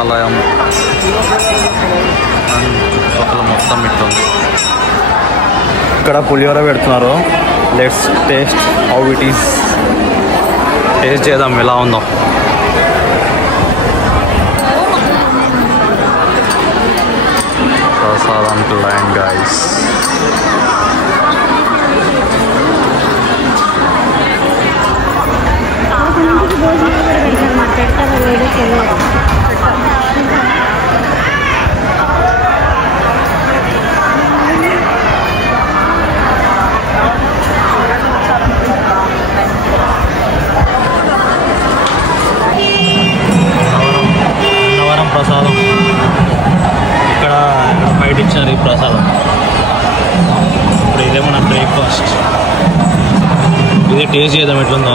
ఆలయం చుట్టుపక్కల మొత్తం ఇట్లుంది. ఇక్కడ పులిహోర పెడుతున్నారు. Let's taste how it is. Taste చేద్దాం ఎలా ఉందో. ప్రసాదానికి లైన్ గైస్. ప్రసాదం ఇక్కడ బయట ఇచ్చారు ఈ ప్రసాదం. ఇప్పుడు ఇదే మన బ్రేక్ఫాస్ట్. ఇదే టేస్ట్ చేద్దాం ఎట్లుందో.